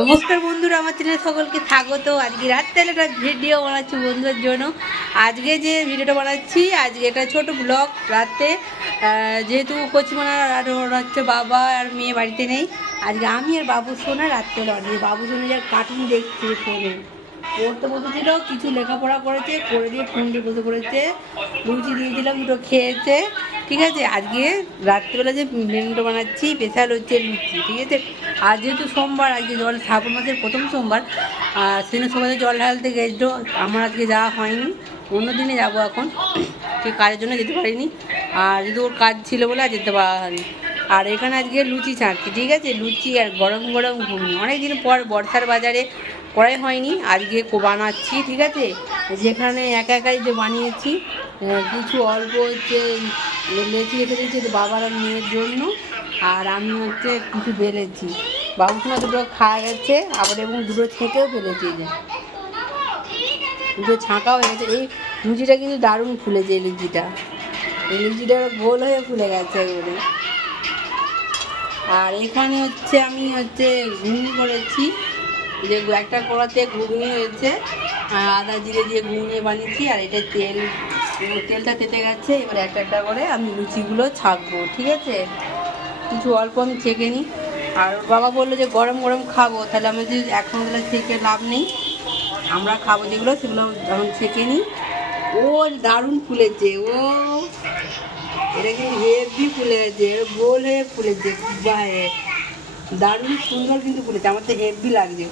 নমস্কার বন্ধুরা, আমার চ্যানেলে সকলকে স্বাগত। আজকে রাত্রে একটা ভিডিও বানাচ্ছি বন্ধুদের জন্য। আজকে যে ভিডিওটা বানাচ্ছি, আজকে একটা ছোট ব্লগ। রাতে যেহেতু কচিমানার আর হচ্ছে বাবা আর মেয়ে বাড়িতে নেই, আজকে আমি আর বাবু সোনা রাত্রে বানিয়ে বাবু সোনা যা কার্টুন দেখছে, ফোনে পড়তে বসেছিল, কিছু লেখাপড়া করেছে, করে দিয়ে ফোন দিয়ে বসে পড়েছে। লুচি দিয়েছিলাম, দুটো খেয়েছে। ঠিক আছে, আজকে রাত্রিবেলা যে মেনুটা বানাচ্ছি স্পেশাল হচ্ছে লুচি। ঠিক আছে, আর যেহেতু সোমবার, আজকে শ্রাবণ মাসের প্রথম সোমবার, সেদিন সবাই জল ঢালতে গেছিলো। আমার আজকে যাওয়া হয়নি, অন্য দিনে যাবো এখন, ঠিক কাজের জন্য যেতে পারিনি। আর যেহেতু ওর কাজ ছিল বলে আর যেতে পারা হয়নি। আর এখানে আজকে লুচি ছাড়ছি। ঠিক আছে, লুচি আর গরম গরম ঘুগনি। অনেকদিন পর বর্ষার বাজারে করাই হয়নি, আজকে বানাচ্ছি। ঠিক আছে, যেখানে একা একাই যে বানিয়েছি, কিছু অল্প হচ্ছে লেচি রেখে দিয়েছি বাবার আর মেয়ের জন্য। আর আমি হচ্ছে কিছু বেলেছি, বাবুসোনা দুটো খাওয়া গেছে আবার, এবং দুটো ছেঁকেও ফেলেছি, যে দুটো ছাঁকাও হয়ে গেছে। এই লুচিটা কিন্তু দারুণ ফুলেছে। এই লুচিটা গোল হয়ে ফুলে গেছে এবারে। আর এখানে হচ্ছে আমি হচ্ছে ঘুগনি করেছি, যে একটা কড়াতে ঘুগনি হয়েছে, আদা জিরে দিয়ে ঘুগনি বানিয়েছি। আর এটা তেলটা তেতে গেছে, এবার একটা একটা করে আমি লুচিগুলো ছাঁকবো। ঠিক আছে, কিছু অল্প আমি ছেঁকে নিই। আর বাবা বললো যে গরম গরম খাবো, তাহলে আমি যদি এখন তাহলে ছেঁকে লাভ নেই, আমরা খাবো যেগুলো সেগুলো এখন ছেঁকে নিই। ও দারুণ ফুলেছে, এটা কিন্তু হেভি ফুলে গেছে, গোল হয়ে ফুলেছে, দারুণ সুন্দর কিন্তু ফুলেছে। আমার তো হেভি লাগছে।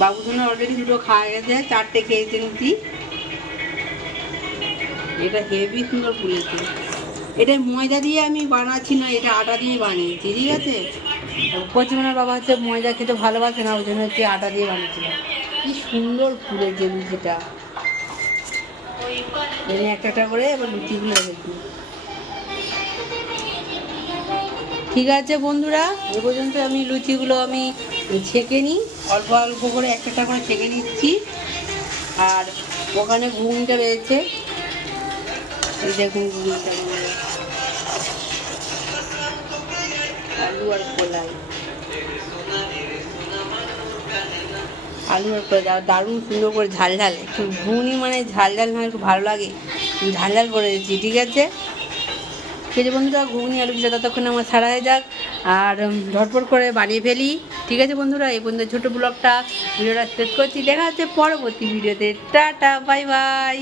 বাবুসোনা অলরেডি দুটো খাওয়া গেছে, 4টে খেয়েছে লুচি। এটা হেভি সুন্দর ফুলেছে। এটা ময়দা দিয়ে আমি বানাচ্ছি না, এটা আটা দিয়ে বানিয়েছি। ঠিক আছে, কচিমানার বাবা হচ্ছে ময়দা খেতে ভালোবাসে না, ওই জন্য হচ্ছে আটা দিয়ে বানিয়েছিলাম। কি সুন্দর ফুলেছে লুচিটা। এনে একটা একটা করে এবার লুচিগুলো রেখেছি। ঠিক আছে বন্ধুরা, এ পর্যন্ত আমি লুচিগুলো আমি ছেঁকে নিই, অল্প অল্প করে একটা একটা করে ছেঁকে নিচ্ছি। আর ওখানে ঘুগনিটা রয়েছে, এই দেখুন ঘুগনিটা, আলু আর কলাই, দারুণ সুন্দর করে ঝাল ঝাল। একটু ঘুগনি মানে ঝাল ঝাল না, একটু ভালো লাগে, ঝাল ঝাল করে দিচ্ছি। ঠিক আছে, ঠিক আছে বন্ধুরা, ঘুগনি আলু যেটা ততক্ষণ আমার ছাড়া হয়ে যাক, আর ঝটপট করে বানিয়ে ফেলি। ঠিক আছে বন্ধুরা, এই পর্যন্ত ছোটো ভিডিওটা শেষ করছি। দেখা হচ্ছে পরবর্তী ভিডিওতে। Tata, bye bye.